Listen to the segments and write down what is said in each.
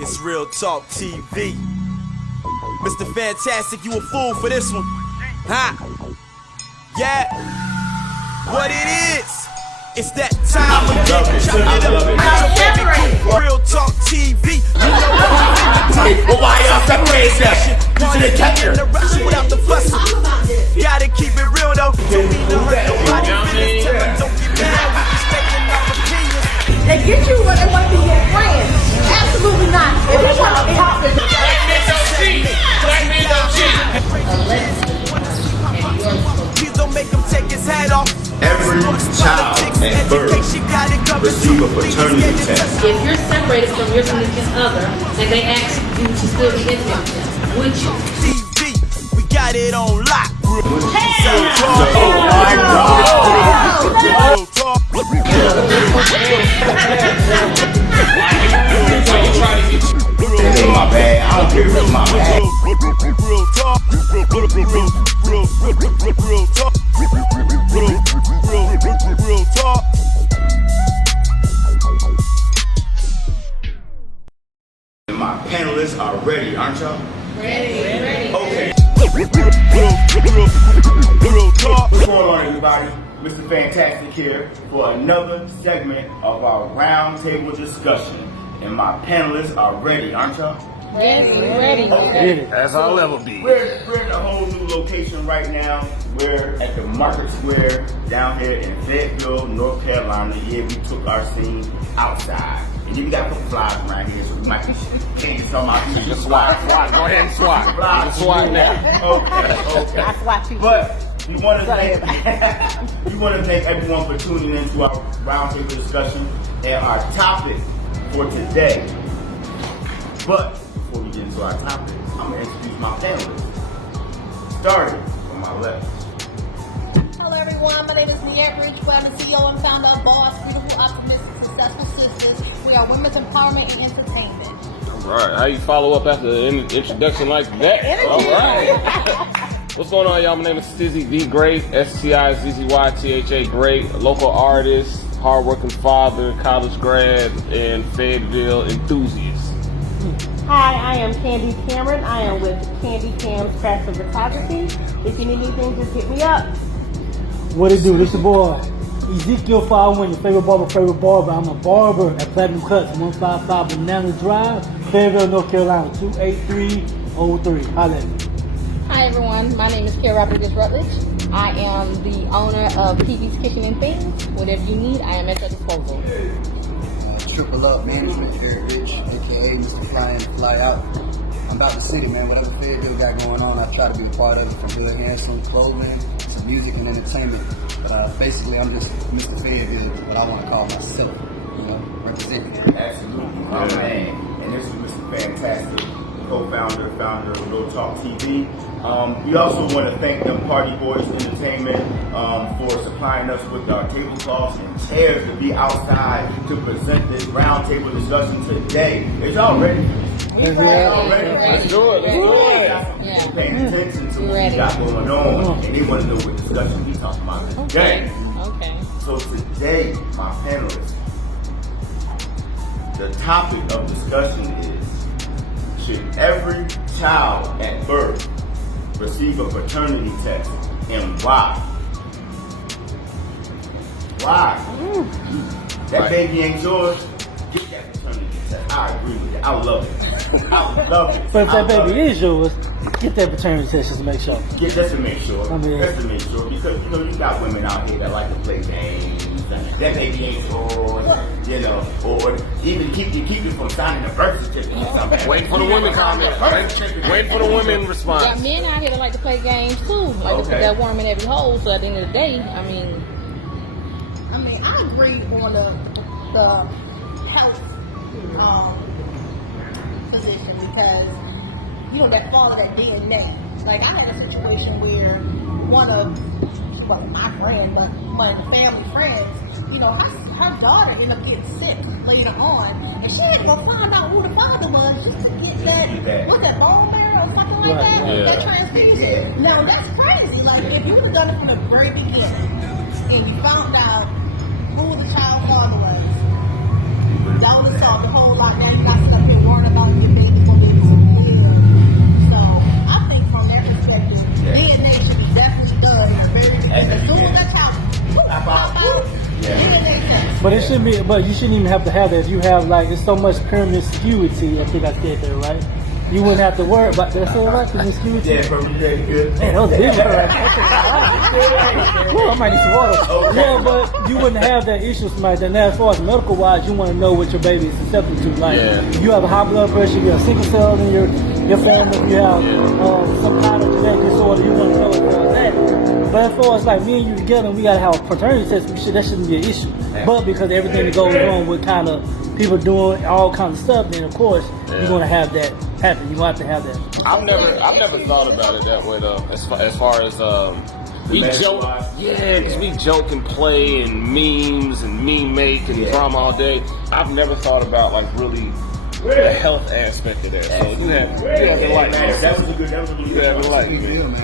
It's Real Talk TV. Mr. Fantastic, you a fool for this one. Huh? Yeah. What it is? It's that time again. Chop it up. Real Talk TV. You know what we Well, why y'all separate that? You should have kept her. Without the fussing. Gotta keep it real though. Don't mean to hurt nobody. Don't get mad. We respecting our opinions. They get you when they want to be your friend. Absolutely not. If you want to be hot, Black men don't cheat. Black men don't cheat. Please don't make him take his hat off. Every child at birth receive a paternity test. If you're separated from your significant other and they ask you to still be intimate with them, would you? TV, we got it on lock. This ain't my bad. I don't care if it's my bad. Real talk. Real talk. And my panelists are ready, aren't y'all? Ready. Okay. Real talk. What's going on, everybody? Mr. Fantastic here for another segment of our roundtable discussion. And my panelists are ready, aren't y'all? Ready. Okay. That's our level B. We're in a whole new location right now. We're at the Market Square down here in Fayetteville, North Carolina. Yeah, we took our scene outside. And then we got a couple flies around here, so we might be changing some out. Just swat. Go ahead and swat. Just swat now. Okay. I swat you. But we want to thank everyone for tuning in to our roundtable discussion and our topic for today. But before we get into our topic, I'm going to introduce my panelists. Starting from my left. Hello everyone, my name is Leanne Ridgewell. I'm the CEO and founder of Boss, Beautiful, Optimistic, Successful Sisters. We are women's empowerment and entertainment. All right, how you follow up after an introduction like that? All right. What's going on, y'all? My name is Stizzy V. Gray, STIZZYTHA Gray, local artist, hardworking father, college grad, and Fayetteville enthusiast. Hi, I am Candy Cameron. I am with Candy Cam's Crafts and Photography. If you need anything, just hit me up. What it do? This your boy Ezekiel Fallwin, your favorite barber. I'm a barber at Platinum Cuts, 155 Banana Drive, Fayetteville, North Carolina, 28303. Holla at me. Hi everyone, my name is Kara Rodriguez Rutledge. I am the owner of Kiki's Kitchen and Things. Whatever you need, I am at your disposal. Triple Up Management, Eric Rich, aka Mr. Fly In, Fly Out. I'm about the city, man. Whatever Fayetteville got going on, I try to be a part of it, from hood handsome clothing to music and entertainment. But basically, I'm just Mr. Fayetteville, but I want to call myself, representing. Absolutely, my man. And this is Mr. Fantastic, co-founder, founder of Real Talk TV. We also want to thank them Party Boys Entertainment for supplying us with our tablecloths and chairs to be outside to present this roundtable discussion today. Is y'all ready? Let's do it. Yeah. Paying attention to what we got going on, and they want to know what discussion we talking about today. Okay. So today, my panelists, the topic of discussion is: should every child at birth receive a paternity test, and why? Why? That baby ain't yours. Get that paternity test. I agree with it. I love it. I love it. But if that baby is yours, get that paternity test just to make sure. Get just to make sure. I mean, just to make sure, because you got women out here that like to play games. That baby ain't yours, or even keep you from signing a birth certificate or something. Wait for the women comment. Wait for the women response. Got men out here that like to play games too. Like to put that worm in every hole. So at the end of the day, I agree on the health position, because that falls at DNA. Like, I had a situation where she wasn't my friend, but one of the family friends, her daughter ended up getting sick later on, and she had to go find out who the father was just to get that bone marrow or something like that, that transfusion. Now that's crazy. Like, if you would have done it from the very beginning and you found out who the child's father was, y'all would have solved the whole lot. Now you got to sit up here worrying about mean, but you shouldn't even have to have that. If you have like, there's so much promiscuity. I think I said that right. You wouldn't have to worry about that. So right, promiscuity. Yeah, promiscuity, good. Man, that was big. Well, I might need some water. Okay. Yeah, but you wouldn't have that issue with somebody. And as far as medical wise, you want to know what your baby is susceptible to. Like, if you have a high blood pressure, you have sickle cell in your family, if you have some kind of genetic disorder, you want to know about that. But as far as like me and you together, we gotta have a paternity test. That shouldn't be an issue. But because everything that goes on with kind of people doing all kinds of stuff, then of course you're gonna have that happen. You have to have that. I've never thought about it that way though. As far as we joke, because we joke and play and memes and meme make and drama all day. I've never thought about like really the health aspect of that. So you have like that was a good. Man,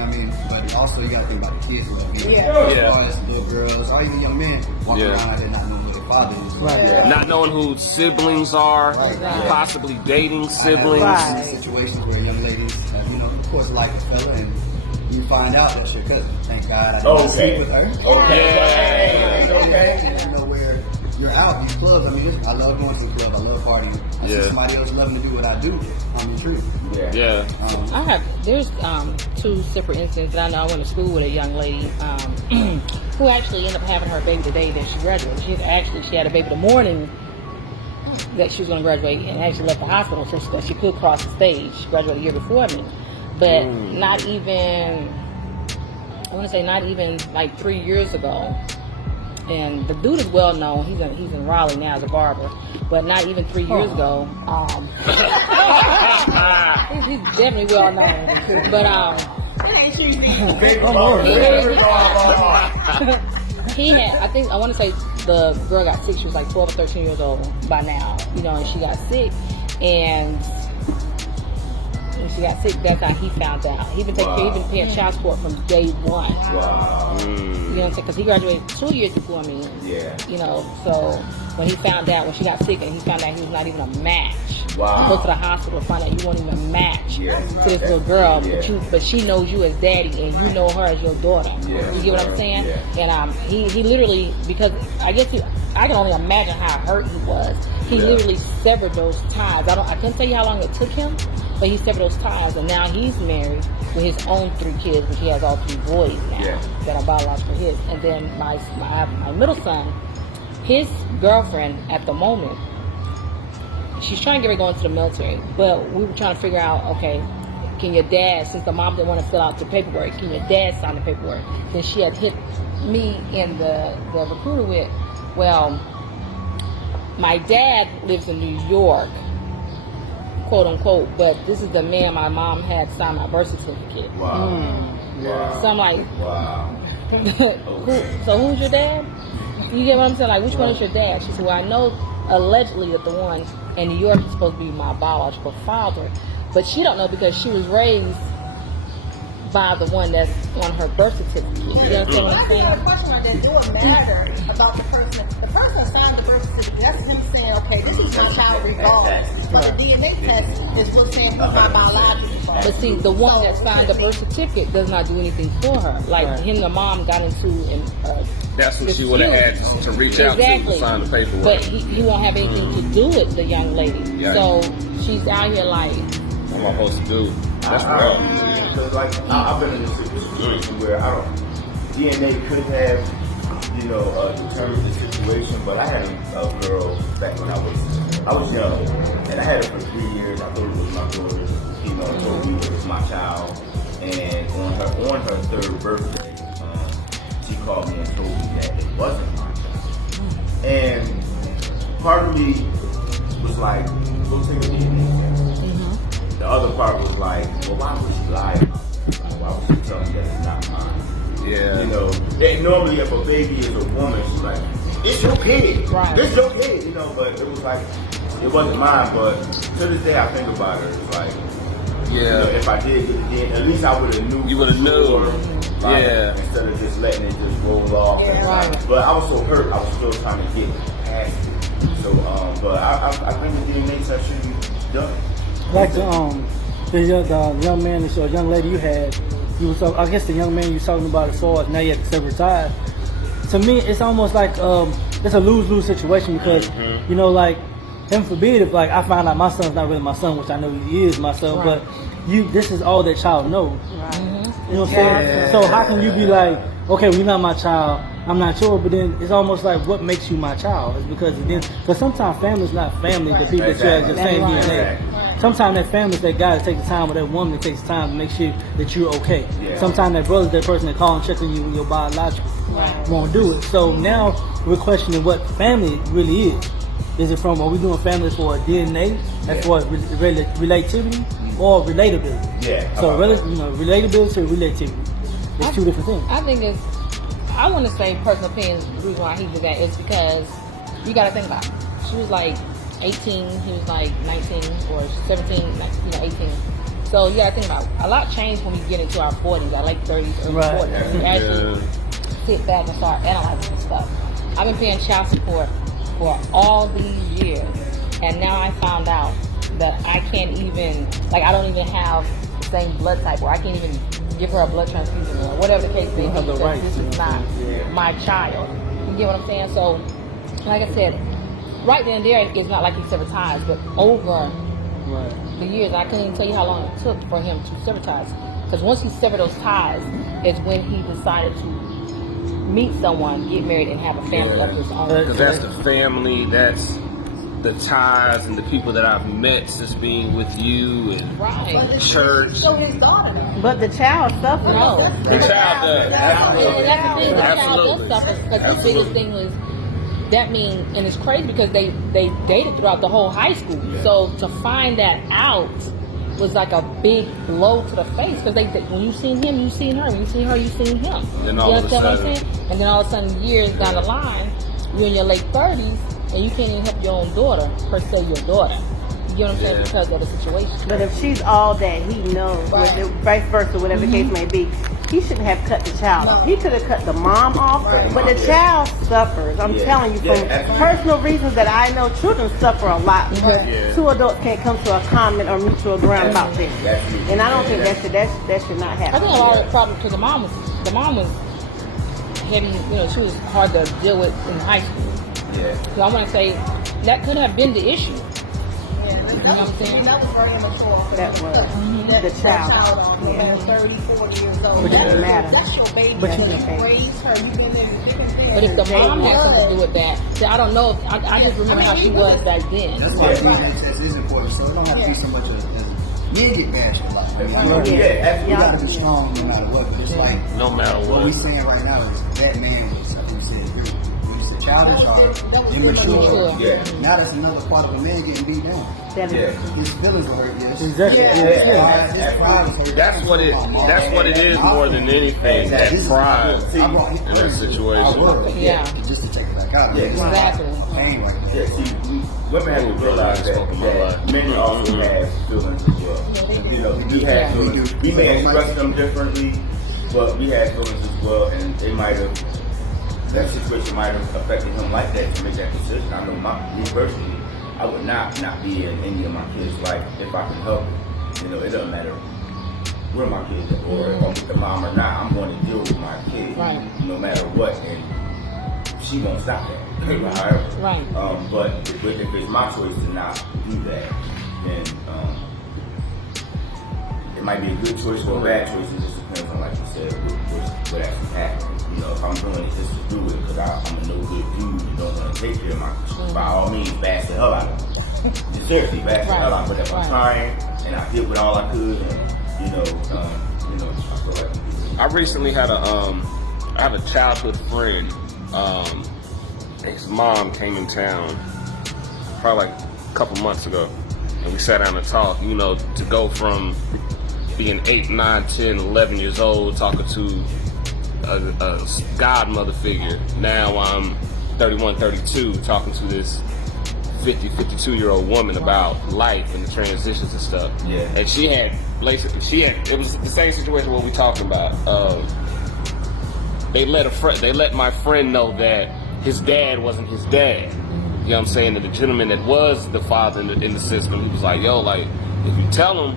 I mean, but also you got to think about the kids. Yeah. As far as little girls or even young men walking around out there not knowing who their father is. Right. not knowing who siblings are, possibly dating siblings. I've seen situations where young ladies, of course, like a fella, and you find out that's your cousin. Thank God I didn't sleep with her. Okay. And you know where you're out these clubs. I mean, I love going to the club. I love partying. I see somebody else loving to do what I do. I'm the truth. There's two separate instances that I know. I went to school with a young lady who actually ended up having her baby the day that she graduated. She had a baby the morning that she was going to graduate, and actually left the hospital so that she could cross the stage. She graduated a year before me, but not even like 3 years ago. And the dude is well known. He's in Raleigh now as a barber, but not even 3 years ago. He's definitely well known, but he had. I want to say the girl got sick. She was like 12 or 13 years old by now, and she got sick, and when she got sick, that's how he found out. He's been paying child support from day one. Wow. You know what I'm saying? Because he graduated 2 years before me. Yeah. So when he found out, when she got sick, and he found out he was not even a match. Wow. Go to the hospital to find out you weren't even a match to this little girl, but she knows you as daddy, and you know her as your daughter. You get what I'm saying? Yeah. And he literally, because I can only imagine how hurt he was. He literally severed those ties. I can't tell you how long it took him, but he severed those ties, and now he's married with his own 3 kids, which he has all 3 boys now that are biological his. And then my middle son, his girlfriend at the moment, she's trying to get her going to the military, but we were trying to figure out, okay, can your dad, since the mom didn't want to fill out the paperwork, can your dad sign the paperwork? Then she had hit me and the recruiter with, well, my dad lives in New York, quote unquote, but this is the man my mom had sign my birth certificate. Wow. So I'm like, wow. So who's your dad? You get what I'm saying? Like, which one is your dad? She said, well, I know allegedly that the one in New York is supposed to be my biological father, but she don't know because she was raised by the one that's on her birth certificate. You understand what I'm saying? A question like that, do it matter about the person? The person signed the birth certificate. That's him saying, okay, this is my child regardless. But the DNA test is what's saying he's my biological father. But see, the one that signed the birth certificate does not do anything for her. Like him and the mom got into that's what she would have had to reach out to sign the paperwork. But he won't have anything to do with the young lady. Yeah. So she's out here like, what am I supposed to do? That's rough. Because I've been in a situation where DNA could have, determined the situation, but I had a girl back when I was young, and I had her for 3 years. I thought it was my daughter. Told me it was my child, and on her 3rd birthday, she called me and told me that it wasn't my child. And part of me was like, go take a DNA test. The other part was like, well, why would she lie about it? Why would she tell me that it's not mine? Yeah. And normally if a baby is a woman, she's like, it's your kid. Right. It's your kid, but it was like, it wasn't mine. But to this day I think about it, it's like, if I did get it then, at least I would have knew. You would have known. Instead of just letting it just roll off. But I was so hurt, I was still trying to get past it. So, but I think the DNA test should be done. Like the young man, or young lady you had, I guess the young man you was talking about as far as now you have to sever ties. To me, it's almost like it's a lose-lose situation because you know, like, heaven forbid if like I find out my son's not really my son, which I know he is my son, Right. but this is all that child knows. Right. You know what I'm saying? So how can you be like, okay, well, you're not my child, I'm not yours, but then it's almost like what makes you my child is because sometimes family's not family, the people that share the same DNA. Sometimes that family's that guy that takes the time, or that woman that takes the time to make sure that you're okay. Yeah. Sometimes that brother's that person that call and check on you when you're biological won't do it. So now we're questioning what family really is. Is it from, are we doing family for DNA, as far as relativity, or relatability? Yeah. So, relatability or relativity. It's two different things. I think I want to say personal opinion, the reason why he did that is because you got to think about it. She was like 18, he was like 19 or 17, like, 18. So you got to think about it. A lot changed when we get into our 40s, our late 30s, early 40s. We actually sit back and start analyzing stuff. I've been paying child support for all these years, and now I found out that I can't even, I don't even have the same blood type, or I can't even give her a blood transfusion, or whatever the case may be, because this is not my child. You get what I'm saying? So, like I said, right then and there, it's not like he severed ties, but over the years, I couldn't even tell you how long it took for him to sever ties. Because once he severed those ties, is when he decided to meet someone, get married, and have a family of his own. Because that's the family, that's the ties and the people that I've met since being with you and church. So his daughter does. But the child suffers. No. The child does. That's the thing. The child Absolutely. does suffer, because the biggest thing was that and it's crazy because they dated throughout the whole high school. So to find that out was like a big blow to the face, because when you seen him, you seen her. When you seen her, you seen him. And you all of a understand what I'm sudden- saying? And then all of a sudden, years down the line, you're in your late 30s, and you can't even help your own daughter, per se your daughter. You get what I'm saying? Because of the situation. But if she's all that he knows, or vice versa, whatever the case may be, he shouldn't have cut the child off. He could have cut the mom off, but the child suffers. I'm telling you, from personal reasons that I know, children suffer a lot because two adults can't come to a common or mutual ground about things. And I don't think that should not happen. I think a lot of the problem, because the mom was heavy, she was hard to deal with in high school. So I want to say that could have been the issue. You know what I'm saying? That was very immature. That was the child. Yeah. 30, 40 years old. But it doesn't matter. That's your baby. But You you can raised her. You been there. But if the mom had something to do with that, see, I don't know. I just remember how she was back then. That's why DNA test is important. So it don't have to be so much as men get bashed a lot. You gotta be strong no matter what. But it's like No matter what what. we saying right now is that man was, like we said, childish or immature. Now that's another part of a man getting beat down. His feelings are hurt. Exactly. His pride is hurt. That's what it is more than anything. That pride in that situation. Just to take it back out. Exactly. Pain right there. Yeah, see, women have to realize that men also have feelings as well. We do have feelings. We may express them differently, but we have feelings as well, and that situation might have affected him like that to make that decision. I know me personally, I would not be in any of my kids' life if I could help it. It doesn't matter where my kids are, or if I'm with the mom or not, I'm going to deal with my kid no matter what, and she won't stop that. However. But if it's my choice to not do that, then it might be a good choice or a bad choice. It just depends on, like you said, what actually happened. If I'm doing it just to do it because I'm a no good dude and don't want to take care of my kids, by all means, bash the hell out of them. Just seriously, bash the hell out of them. But if I'm trying and I did what all I could, and I feel like I recently had I have a childhood friend. His mom came in town probably like a couple months ago, and we sat down and talked. To go from being 8, 9, 10, 11 years old, talking to a godmother figure. Now I'm 31, 32, talking to this 50, 52-year-old woman about life and the transitions and stuff. And it was the same situation what we talking about. They let my friend know that his dad wasn't his dad. You know what I'm saying? And the gentleman that was the father in the system, he was like, yo, like, if you tell him,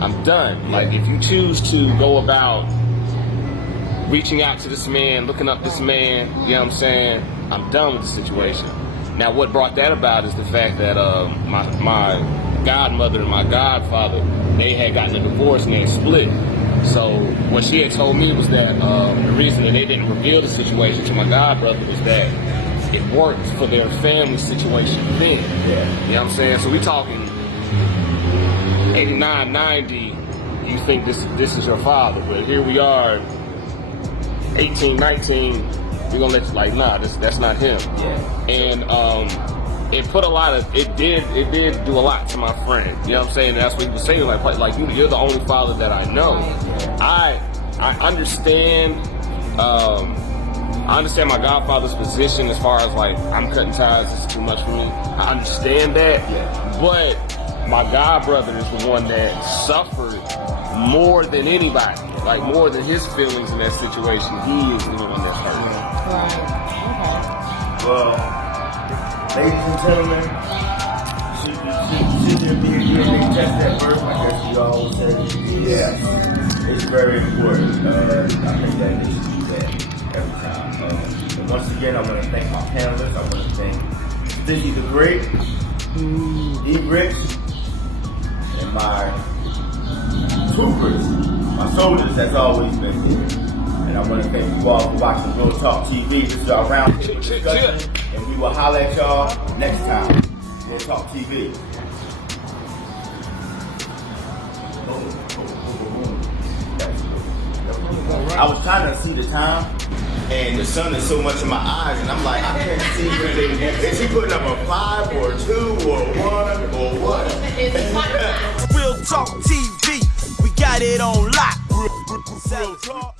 I'm done. Like, if you choose to go about reaching out to this man, looking up this man, you know what I'm saying? I'm done with the situation. Now, what brought that about is the fact that my godmother and my godfather, they had gotten a divorce and they had split. So what she had told me was that the reason that they didn't reveal the situation to my godbrother was that it worked for their family situation then. Yeah. You know what I'm saying? So we talking 89, 90, you think this is your father, but here we are, 18, 19, we're gonna let you like, nah, that's not him. Yeah. And it put a lot of, it did do a lot to my friend. You know what I'm saying? And that's what he was saying, like you're the only father that I know. I understand my godfather's position as far as like, I'm cutting ties, it's too much for me. I understand that, but my godbrother is the one that suffered more than anybody, like more than his feelings in that situation. He is the one that's hurt. Right. Well, ladies and gentlemen, should there be a good they test that verse? I guess we always say, yeah, it's very important. I think that they should do that every time. And once again, I want to thank my panelists. I want to thank Stizzy the Great, E-Rich, and my troopers, my soldiers that's always been here. And I want to thank you all for watching Real Talk TV. This is our roundtable discussion, and we will holler at y'all next time. Real Talk TV. I was trying to see the time, and the sun is so much in my eyes, and I'm like, I can't see anything. Is he putting up a 5 or 2 or 1 or what? Real Talk TV, we got it on lock. Real Talk.